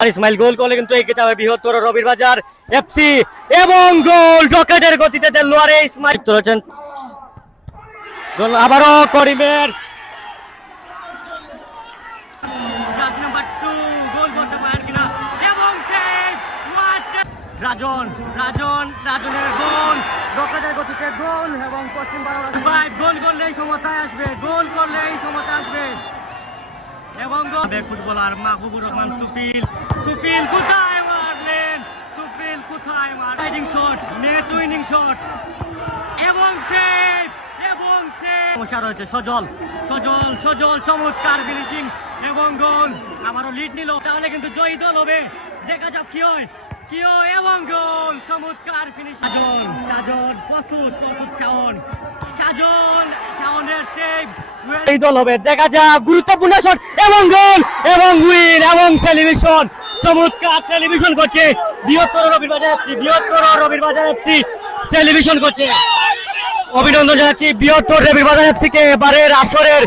ইসমাইল গোল করলে কিন্তু এগিয়ে যাবে বৃহত্তর রবির বাজার এফসি এবং গোল রকেটের গতিতে দেলোয়ারে ইসমাইল চলেছেন গোল আবারও করিমের রাজনের গোল রকেটের গতিতে গোল এবং পশ্চিম বাংলা গোল করলেই সমতায় আসবে এবং ফুটবলার মাহবুবুর রহমান সুপিল কোথায় মারলেন riding shot net winning shot এবং সেভ সমস্যা রয়েছে সজল চমৎকার ফিনিশিং এবং গোল আবারও লিড নিল তাহলে কিন্তু জয়ী দল হবে দেখা যাক কি হয় এবং গোল চমৎকার ফিনিশিং সাজন প্রস্তুত শাওনের সেভ এই দল হবে দেখা যাক গুরুত্বপূর্ণ শট এবং গোল এবং উইন এবং সেলিব্রেশন চমৎকার সেলিব্রেশন করছে বৃহত্তর রবির বাজার এফসি সেলিব্রেশন করছে অভিনন্দন জানাচ্ছি বৃহত্তর রবির বাজার এফসি কে এবারের আসরের